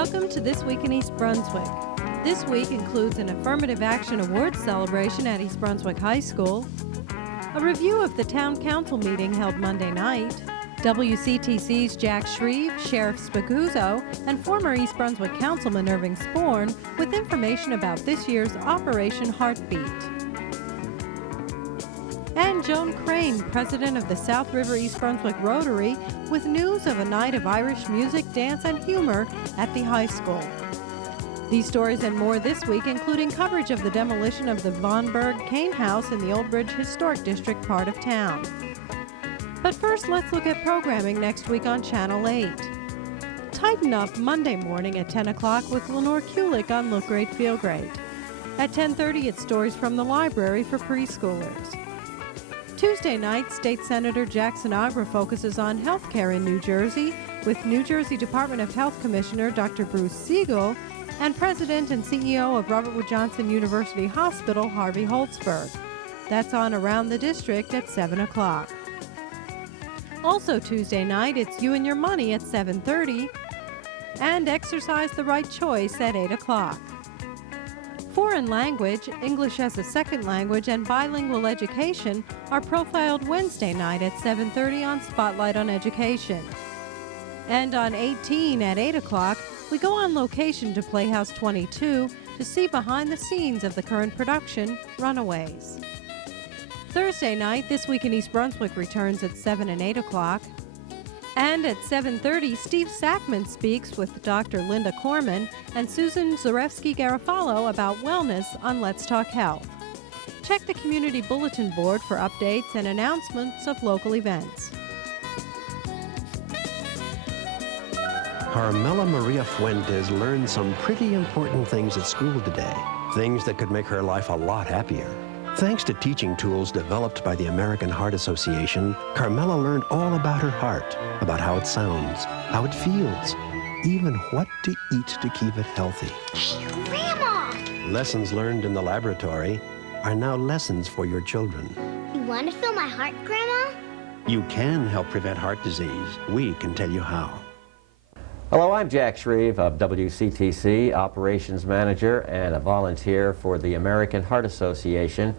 Welcome to This Week in East Brunswick. This week includes an Affirmative Action Awards celebration at East Brunswick High School, a review of the Town Council meeting held Monday night, WCTC's Jack Shreve, Sheriff Spicuzzo, and former East Brunswick Councilman Irving Sporn with information about this year's Operation Heartbeat. And Joan Crane, president of the South River East Brunswick Rotary, with news of a night of Irish music, dance, and humor at the high school. These stories and more this week, including coverage of the demolition of the Vonberg Kane house in the Old Bridge Historic District part of town. But first, let's look at programming next week on Channel 8. Tighten Up Monday morning at 10 o'clock with Lenore Kulik on Look Great, Feel Great. At 10:30, it's Stories from the Library for preschoolers. Tuesday night, State Senator Jackson Agra focuses on health care in New Jersey with New Jersey Department of Health Commissioner Dr. Bruce Siegel and President and CEO of Robert Wood Johnson University Hospital, Harvey Holtzberg. That's on Around the District at 7 o'clock. Also Tuesday night, it's You and Your Money at 7:30 and Exercise the Right Choice at 8 o'clock. Foreign language, English as a second language, and bilingual education are profiled Wednesday night at 7:30 on Spotlight on Education. And on 18 at 8 o'clock, we go on location to Playhouse 22 to see behind the scenes of the current production, Runaways. Thursday night, This Week in East Brunswick returns at 7 and 8 o'clock. And at 7:30, Steve Sackman speaks with Dr. Linda Corman and Susan Zarefsky-Garofalo about wellness on Let's Talk Health. Check the community bulletin board for updates and announcements of local events. Carmela Maria Fuentes learned some pretty important things at school today, things that could make her life a lot happier. Thanks to teaching tools developed by the American Heart Association, Carmela learned all about her heart, about how it sounds, how it feels, even what to eat to keep it healthy. Hey, Grandma! Lessons learned in the laboratory are now lessons for your children. You want to feel my heart, Grandma? You can help prevent heart disease. We can tell you how. Hello, I'm Jack Shreve of WCTC, Operations Manager and a volunteer for the American Heart Association,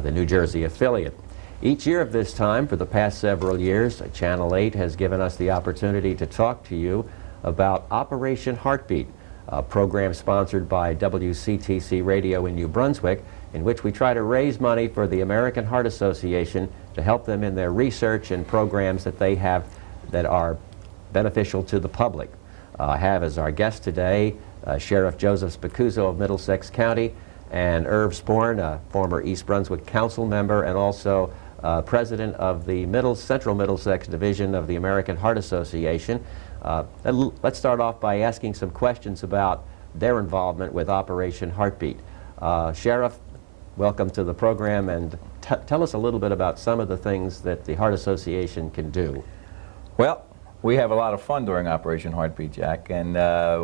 the New Jersey affiliate. Each year of this time, for the past several years, Channel 8 has given us the opportunity to talk to you about Operation Heartbeat, a program sponsored by WCTC Radio in New Brunswick, in which we try to raise money for the American Heart Association to help them in their research and programs that they have that are beneficial to the public. I have as our guest today Sheriff Joseph Spicuzzo of Middlesex County and Irv Sporn, a former East Brunswick Council member and also President of the Central Middlesex Division of the American Heart Association. Let's start off by asking some questions about their involvement with Operation Heartbeat. Sheriff, welcome to the program, and tell us a little bit about some of the things that the Heart Association can do. Well, we have a lot of fun during Operation Heartbeat, Jack, and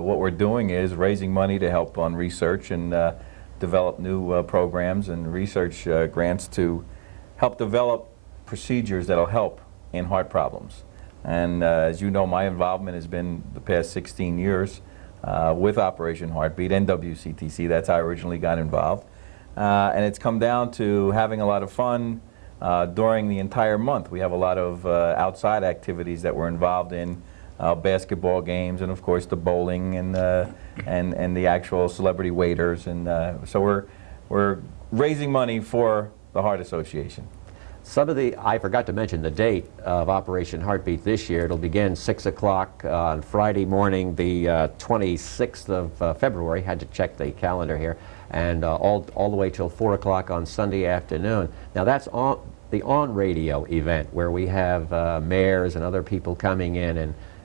what we're doing is raising money to help on research and develop new programs and research grants to help develop procedures that'll help in heart problems. And as you know, my involvement has been the past 16 years with Operation Heartbeat and WCTC. That's how I originally got involved. And it's come down to having a lot of fun during the entire month. We have a lot of outside activities that we're involved in, basketball games, and of course the bowling and the actual celebrity waiters, and so we're raising money for the Heart Association. I forgot to mention the date of Operation Heartbeat this year. It'll begin 6 o'clock on Friday morning, the 26th of February. Had to check the calendar here. And all the way till 4 o'clock on Sunday afternoon. Now that's the on-radio event where we have mayors and other people coming in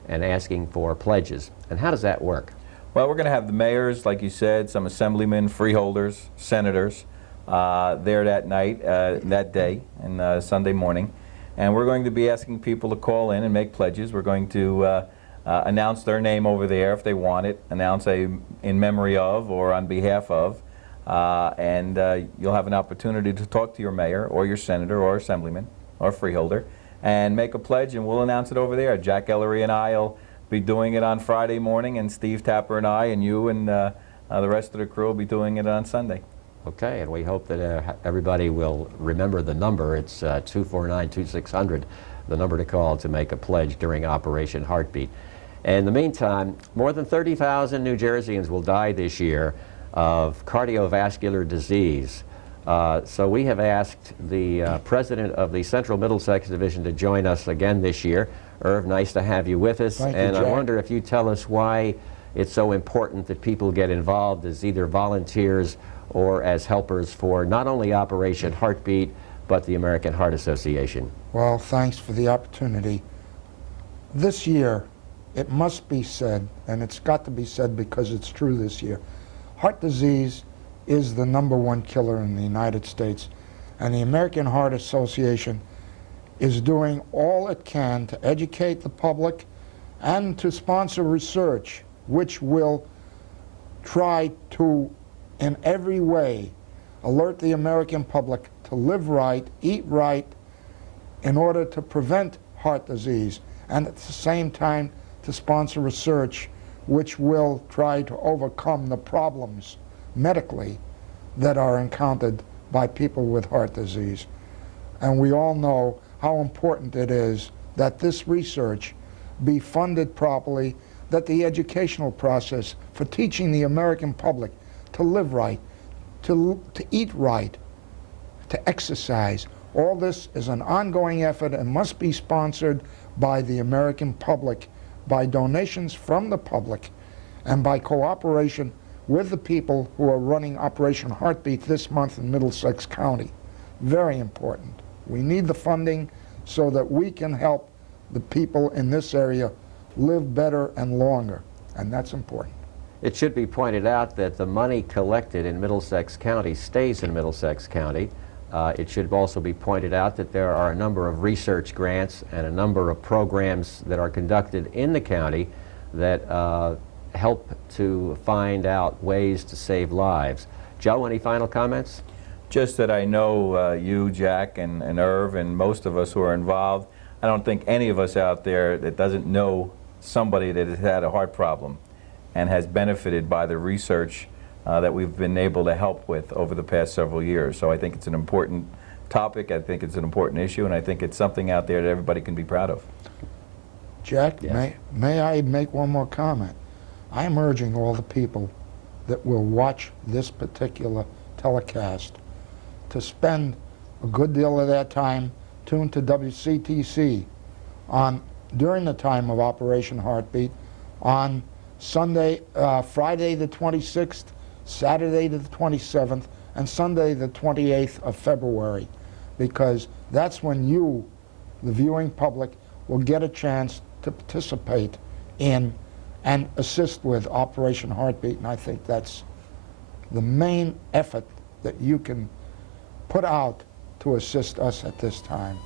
and asking for pledges. And how does that work? Well, we're going to have the mayors, like you said, some assemblymen, freeholders, senators there that night, that day, and Sunday morning. And we're going to be asking people to call in and make pledges. We're going to announce their name over there if they want it, announce in memory of or on behalf of. And you'll have an opportunity to talk to your mayor or your senator or assemblyman or freeholder and make a pledge, and we'll announce it over there. Jack Ellery and I will be doing it on Friday morning, and Steve Tapper and I and you and the rest of the crew will be doing it on Sunday. Okay, and we hope that everybody will remember the number. It's 249-2600, the number to call to make a pledge during Operation Heartbeat. And in the meantime, more than 30,000 New Jerseyans will die this year of cardiovascular disease. So we have asked the president of the Central Middlesex Division to join us again this year. Irv, nice to have you with us. Thank you, and Jack. I wonder if you tell us why it's so important that people get involved as either volunteers or as helpers for not only Operation Heartbeat, but the American Heart Association. Well, thanks for the opportunity. This year, it must be said, and it's got to be said because it's true this year, heart disease is the #1 killer in the United States, and the American Heart Association is doing all it can to educate the public and to sponsor research which will try to, in every way, alert the American public to live right, eat right, in order to prevent heart disease, and at the same time to sponsor research which will try to overcome the problems medically that are encountered by people with heart disease. And we all know how important it is that this research be funded properly, that the educational process for teaching the American public to live right, to eat right, to exercise, all this is an ongoing effort and must be sponsored by the American public, by donations from the public, and by cooperation with the people who are running Operation Heartbeat this month in Middlesex County. Very important. We need the funding so that we can help the people in this area live better and longer, and that's important. It should be pointed out that the money collected in Middlesex County stays in Middlesex County. It should also be pointed out that there are a number of research grants and a number of programs that are conducted in the county that help to find out ways to save lives. Joe, any final comments? Just that I know you, Jack, and Irv, and most of us who are involved, I don't think any of us out there that doesn't know somebody that has had a heart problem and has benefited by the research that we've been able to help with over the past several years. So I think it's an important topic, I think it's an important issue, and I think it's something out there that everybody can be proud of. Jack, Yes. may I make one more comment? I am urging all the people that will watch this particular telecast to spend a good deal of their time tuned to WCTC during the time of Operation Heartbeat on Sunday, Friday the 26th, Saturday the 27th, and Sunday the 28th of February, because that's when you, the viewing public, will get a chance to participate in and assist with Operation Heartbeat, and I think that's the main effort that you can put out to assist us at this time.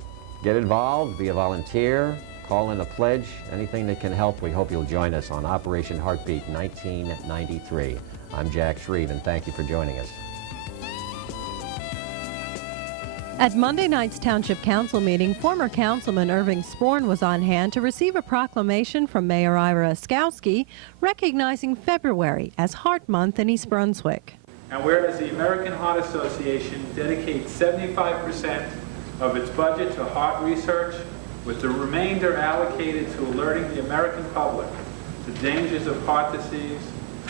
Get involved, be a volunteer, call in a pledge, anything that can help. We hope you'll join us on Operation Heartbeat 1993. I'm Jack Shreve, and thank you for joining us. At Monday night's Township Council meeting, former Councilman Irving Sporn was on hand to receive a proclamation from Mayor Ira Oskowski recognizing February as Heart Month in East Brunswick. And whereas the American Heart Association dedicates 75% of its budget to heart research, with the remainder allocated to alerting the American public to dangers of heart disease,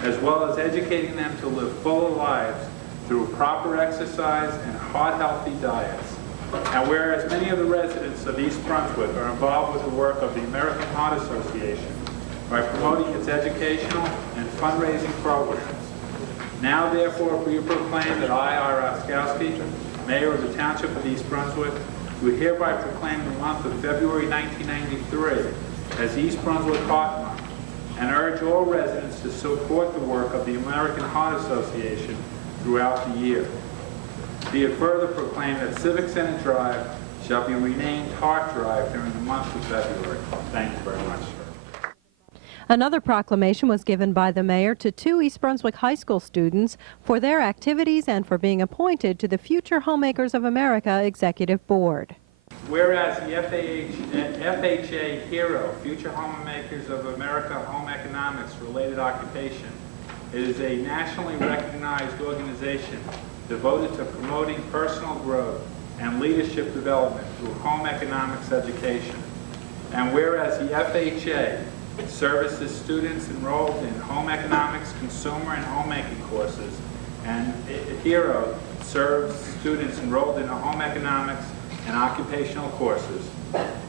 as well as educating them to live fuller lives through proper exercise and heart-healthy diets. And whereas many of the residents of East Brunswick are involved with the work of the American Heart Association by promoting its educational and fundraising programs, now therefore be it proclaimed that I, Ira Oskowski, Mayor of the Township of East Brunswick, do hereby proclaim the month of February 1993 as East Brunswick Heart Month, and urge all residents to support the work of the American Heart Association throughout the year. Be it further proclaimed that Civic Center Drive shall be renamed Heart Drive during the month of February. Thank you very much. Another proclamation was given by the mayor to 2 East Brunswick High School students for their activities and for being appointed to the Future Homemakers of America Executive Board. whereas the FHA HERO, Future Homemakers of America Home Economics Related Occupation, is a nationally recognized organization devoted to promoting personal growth and leadership development through home economics education. And whereas the FHA services students enrolled in home economics, consumer, and homemaking courses, and HERO serves students enrolled in home economics and occupational courses.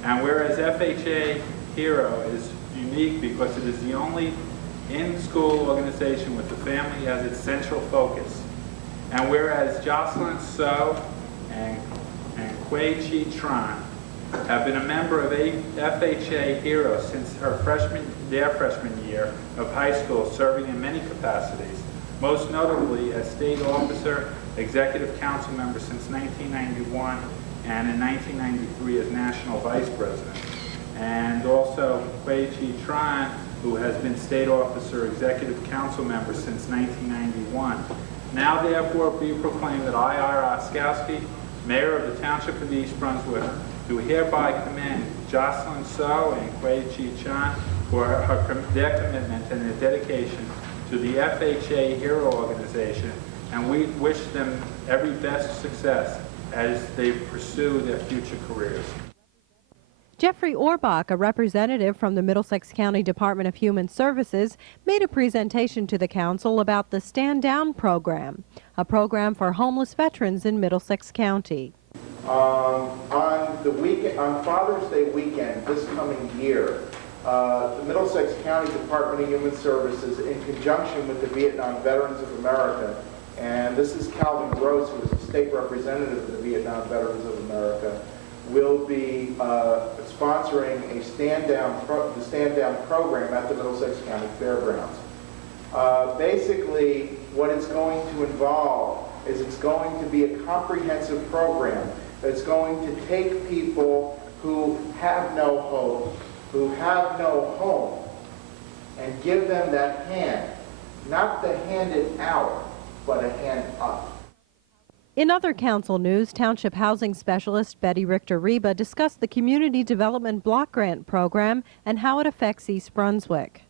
And whereas FHA HERO is unique because it is the only in-school organization with the family as its central focus. And whereas Jocelyn So and Kwei Chi Tran have been a member of FHA HERO since their freshman year of high school, serving in many capacities, most notably as state officer, executive council member since 1991, and in 1993 as national vice president. And also Kwei Chi Tran, who has been state officer, executive council member since 1991. Now therefore be proclaimed that I, Ira Oskowski, Mayor of the Township of East Brunswick, do hereby commend Jocelyn So and Kwei Chi Tran for their commitment and their dedication to the FHA HERO organization, and we wish them every best success as they pursue their future careers. Jeffrey Orbach, a representative from the Middlesex County Department of Human Services, made a presentation to the council about the Stand Down program, a program for homeless veterans in Middlesex County. On Father's Day weekend this coming year, the Middlesex County Department of Human Services, in conjunction with the Vietnam Veterans of America, and this is Calvin Gross, who is a state representative of the Vietnam Veterans of America, will be sponsoring the Stand Down program at the Middlesex County Fairgrounds. Basically, what it's going to involve is it's going to be a comprehensive program that's going to take people who have no hope, who have no home, and give them that hand, not the hand it out, but a hand up. In other council news, Township Housing Specialist Betty Richter-Reba discussed the Community Development Block Grant Program and how it affects East Brunswick.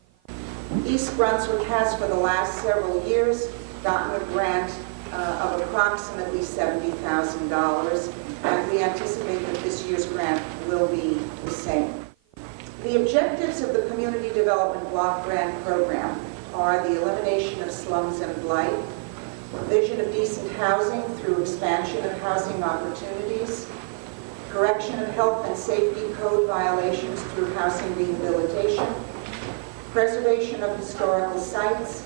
East Brunswick has for the last several years gotten a grant of approximately $70,000, and we anticipate that this year's grant will be the same. The objectives of the Community Development Block Grant Program are the elimination of slums and blight, provision of decent housing through expansion of housing opportunities, correction of health and safety code violations through housing rehabilitation, preservation of historical sites,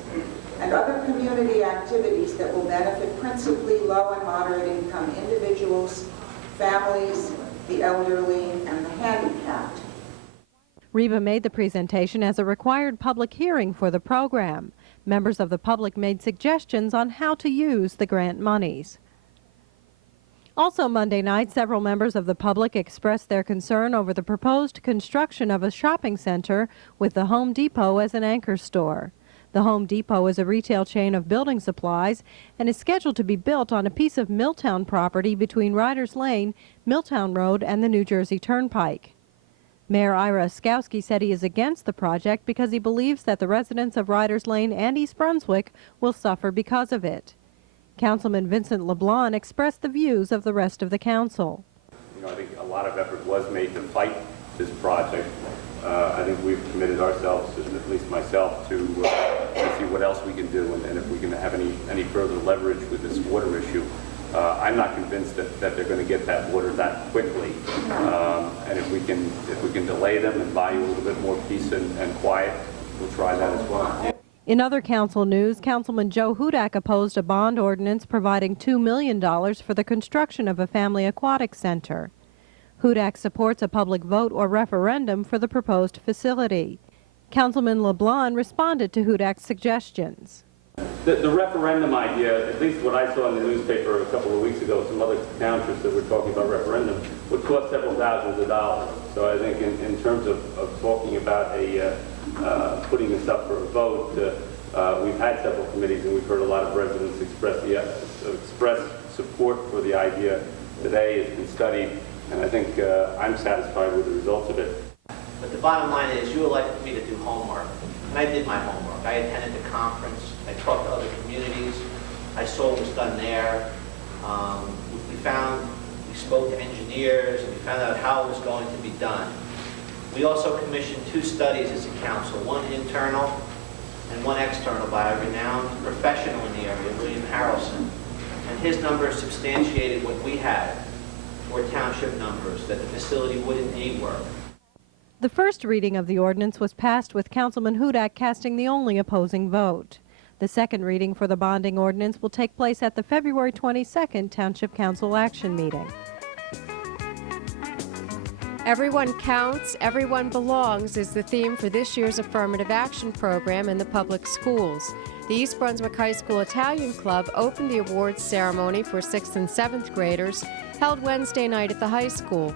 and other community activities that will benefit principally low and moderate income individuals, families, the elderly, and the handicapped. Reba made the presentation as a required public hearing for the program. Members of the public made suggestions on how to use the grant monies. Also Monday night, several members of the public expressed their concern over the proposed construction of a shopping center with the Home Depot as an anchor store. The Home Depot is a retail chain of building supplies and is scheduled to be built on a piece of Milltown property between Riders Lane, Milltown Road, and the New Jersey Turnpike. Mayor Ira Oskowski said he is against the project because he believes that the residents of Riders Lane and East Brunswick will suffer because of it. Councilman Vincent LeBlanc expressed the views of the rest of the council. I think a lot of effort was made to fight this project. I think we've committed ourselves, at least myself, to see what else we can do and if we can have any further leverage with this water issue. I'm not convinced that they're going to get that water that quickly. And if we can delay them and buy you a little bit more peace and quiet, we'll try that as well. In other council news, Councilman Joe Hudak opposed a bond ordinance providing $2 million for the construction of a family aquatic center. Hudak supports a public vote or referendum for the proposed facility. Councilman LeBlanc responded to Hudak's suggestions. The referendum idea, at least what I saw in the newspaper a couple of weeks ago, some other townships that were talking about referendum, would cost several thousands of dollars. So I think in terms of talking about putting this up for a vote, we've had several committees and we've heard a lot of residents express support for the idea today. It's been studied And I think I'm satisfied with the results of it. But the bottom line is you elected me to do homework, and I did my homework. I attended the conference, I talked to other communities, I saw what was done there. We spoke to engineers, and we found out how it was going to be done. We also commissioned 2 studies as a council, one internal and one external by a renowned professional in the area, William Harrelson. And his numbers substantiated what we had for township numbers, that the facility wouldn't need work. The first reading of the ordinance was passed with Councilman Hudak casting the only opposing vote. The second reading for the bonding ordinance will take place at the February 22nd Township Council action meeting. Everyone counts, everyone belongs is the theme for this year's Affirmative Action program in the public schools. The East Brunswick High School Italian Club opened the awards ceremony for 6th and 7th graders, held Wednesday night at the high school.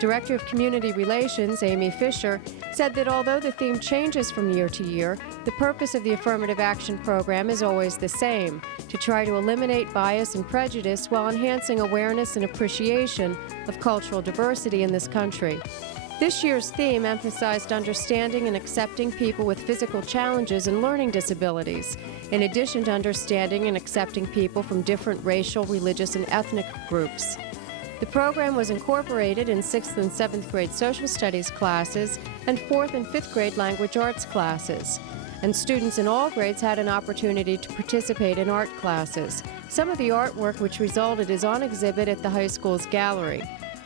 Director of Community Relations, Amy Fisher, said that although the theme changes from year to year, the purpose of the Affirmative Action program is always the same, to try to eliminate bias and prejudice while enhancing awareness and appreciation of cultural diversity in this country. This year's theme emphasized understanding and accepting people with physical challenges and learning disabilities, in addition to understanding and accepting people from different racial, religious, and ethnic groups. The program was incorporated in 6th and 7th grade social studies classes and 4th and 5th grade language arts classes. And students in all grades had an opportunity to participate in art classes. Some of the artwork which resulted is on exhibit at the high school's gallery.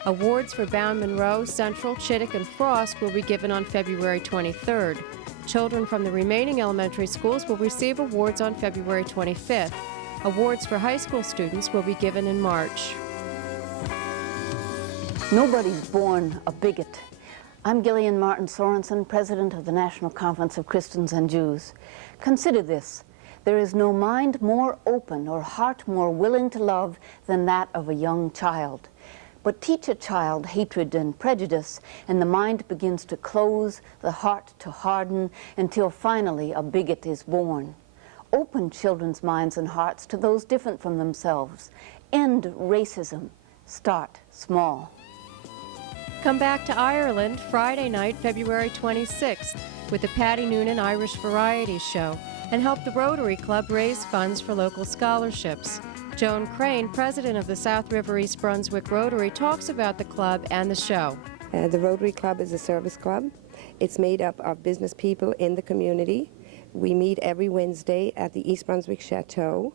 Awards for Bound Monroe, Central, Chittick, and Frost will be given on February 23rd. Children from the remaining elementary schools will receive awards on February 25th. Awards for high school students will be given in March. Nobody's born a bigot. I'm Gillian Martin Sorensen, President of the National Conference of Christians and Jews. Consider this. There is no mind more open or heart more willing to love than that of a young child. But teach a child hatred and prejudice, and the mind begins to close, the heart to harden, until finally a bigot is born. Open children's minds and hearts to those different from themselves. End racism. Start small. Come back to Ireland Friday night, February 26th, with the Patty Noonan Irish Variety Show, and help the Rotary Club raise funds for local scholarships. Joan Crane, president of the South River East Brunswick Rotary, talks about the club and the show. The Rotary Club is a service club. It's made up of business people in the community. We meet every Wednesday at the East Brunswick Chateau,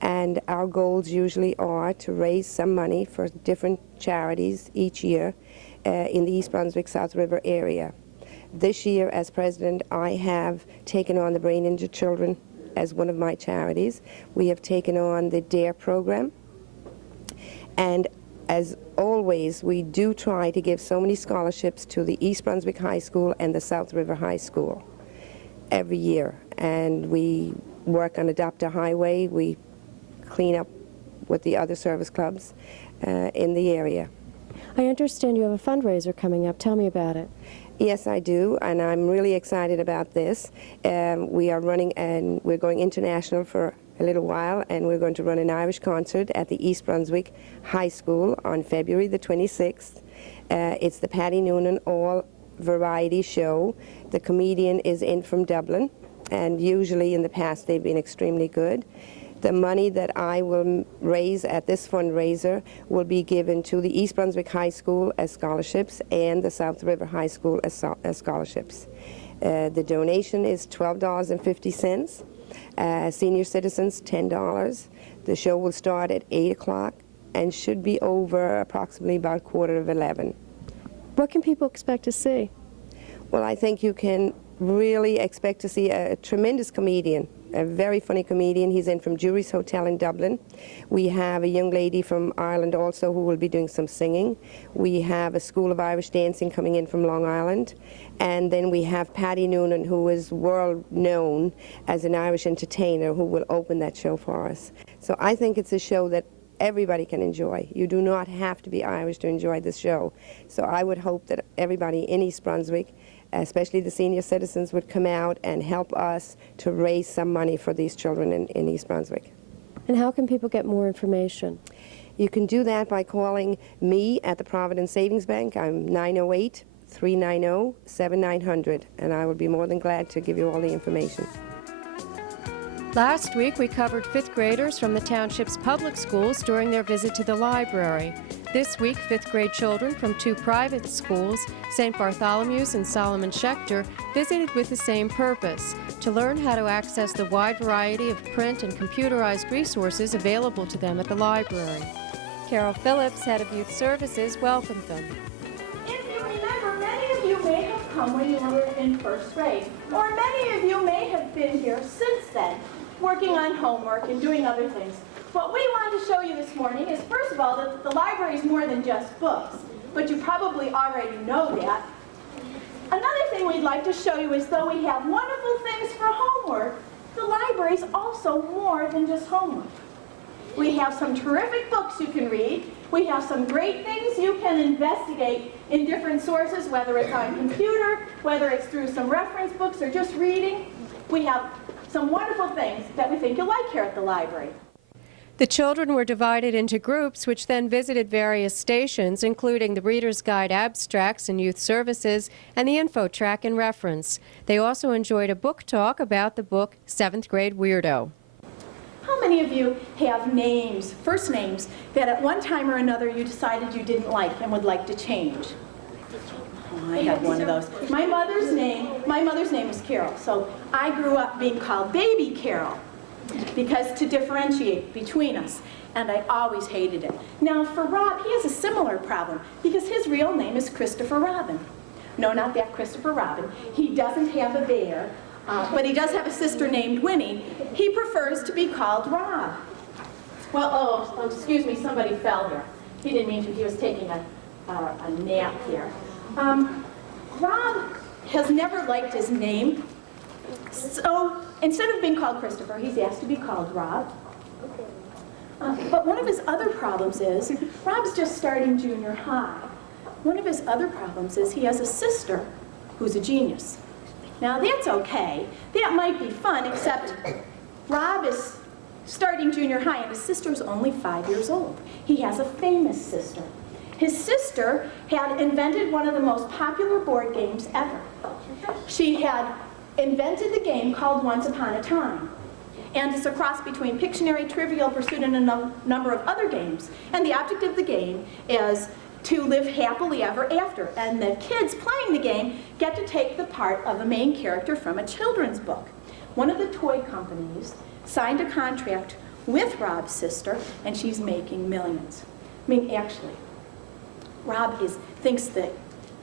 and our goals usually are to raise some money for different charities each year in the East Brunswick South River area. This year, as president, I have taken on the brain injured children as one of my charities. We have taken on the DARE program, and as always, we do try to give so many scholarships to the East Brunswick High School and the South River High School every year. And we work on Adopt a Highway. We clean up with the other service clubs in the area. I understand you have a fundraiser coming up. Tell me about it. Yes, I do, and I'm really excited about this. We are running, and we're going international for a little while, and we're going to run an Irish concert at the East Brunswick High School on February the 26th. It's the Patty Noonan All Variety Show. The comedian is in from Dublin, and usually in the past they've been extremely good. The money that I will raise at this fundraiser will be given to the East Brunswick High School as scholarships and the South River High School as scholarships. The donation is $12.50. Senior citizens, $10. The show will start at 8 o'clock and should be over approximately about 11:15. What can people expect to see? Well, I think you can really expect to see a tremendous comedian, a very funny comedian. He's in from Jury's Hotel in Dublin. We have a young lady from Ireland also who will be doing some singing. We have a School of Irish Dancing coming in from Long Island. And then we have Patty Noonan, who is world known as an Irish entertainer, who will open that show for us. So I think it's a show that everybody can enjoy. You do not have to be Irish to enjoy this show. So I would hope that everybody in East Brunswick, especially the senior citizens, would come out and help us to raise some money for these children in East Brunswick. And how can people get more information? You can do that by calling me at the Providence Savings Bank. I'm 908-390-7900, and I would be more than glad to give you all the information. Last week, we covered 5th graders from the township's public schools during their visit to the library. This week, 5th grade children from 2 private schools, St. Bartholomew's and Solomon Schechter, visited with the same purpose, to learn how to access the wide variety of print and computerized resources available to them at the library. Carol Phillips, head of Youth Services, welcomed them. If you remember, many of you may have come when you were in 1st grade, or many of you may have been here since then, working on homework and doing other things. What we want to show you this morning is, first of all, that the library is more than just books, but you probably already know that. Another thing we'd like to show you is, though we have wonderful things for homework, the library is also more than just homework. We have some terrific books you can read. We have some great things you can investigate in different sources, whether it's on computer, whether it's through some reference books or just reading. We have some wonderful things that we think you'll like here at the library. The children were divided into groups which then visited various stations, including the Reader's Guide abstracts and Youth Services and the info track and reference. They also enjoyed a book talk about the book 7th Grade Weirdo. How many of you have names, first names, that at one time or another you decided you didn't like and would like to change? Oh, I had one of those. My mother's name was Carol, so I grew up being called Baby Carol, because to differentiate between us, and I always hated it. Now for Rob, he has a similar problem, because his real name is Christopher Robin. No, not that Christopher Robin. He doesn't have a bear, but he does have a sister named Winnie. He prefers to be called Rob. Well, oh, excuse me, somebody fell here. He didn't mean to, he was taking a nap here. Rob has never liked his name, so instead of being called Christopher, he's asked to be called Rob. But one of his other problems is, Rob's just starting junior high. One of his other problems is he has a sister who's a genius. Now that's okay, that might be fun, except Rob is starting junior high and his sister's only 5 years old. He has a famous sister. His sister had invented one of the most popular board games ever. She had invented the game called Once Upon a Time. And it's a cross between Pictionary, Trivial Pursuit, and a number of other games. And the object of the game is to live happily ever after. And the kids playing the game get to take the part of a main character from a children's book. One of the toy companies signed a contract with Rob's sister, and she's making millions. I mean, actually, Rob thinks the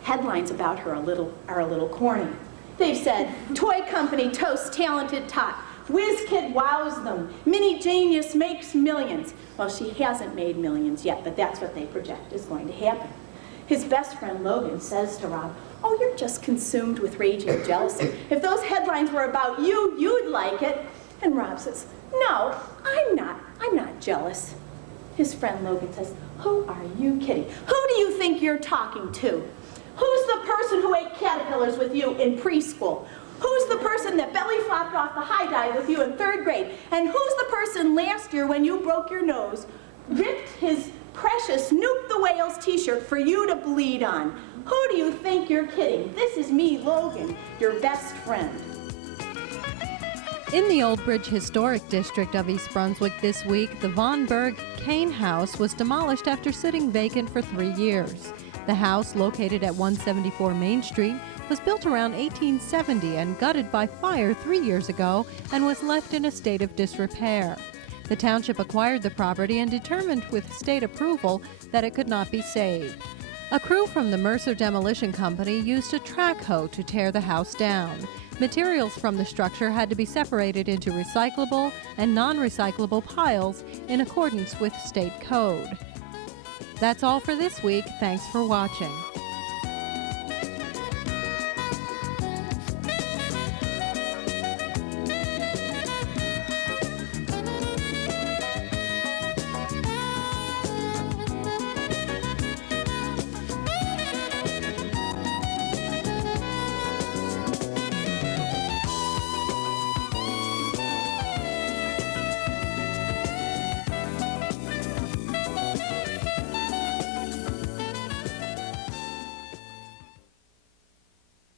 headlines about her are a little corny. They've said, toy company toasts talented tot, whiz kid wows them, mini genius makes millions. Well, she hasn't made millions yet, but that's what they project is going to happen. His best friend Logan says to Rob, oh, you're just consumed with raging jealousy. If those headlines were about you, you'd like it. And Rob says, no, I'm not jealous. His friend Logan says, who are you kidding? Who do you think you're talking to? Who's the person who ate caterpillars with you in preschool? Who's the person that belly flopped off the high dive with you in 3rd grade? And who's the person last year when you broke your nose, ripped his precious Nuke the Whales t-shirt for you to bleed on? Who do you think you're kidding? This is me, Logan, your best friend. In the Old Bridge Historic District of East Brunswick this week, the Vonberg Kane house was demolished after sitting vacant for 3 years. The house, located at 174 Main Street, was built around 1870 and gutted by fire 3 years ago and was left in a state of disrepair. The township acquired the property and determined with state approval that it could not be saved. A crew from the Mercer Demolition Company used a track hoe to tear the house down. Materials from the structure had to be separated into recyclable and non-recyclable piles in accordance with state code. That's all for this week. Thanks for watching.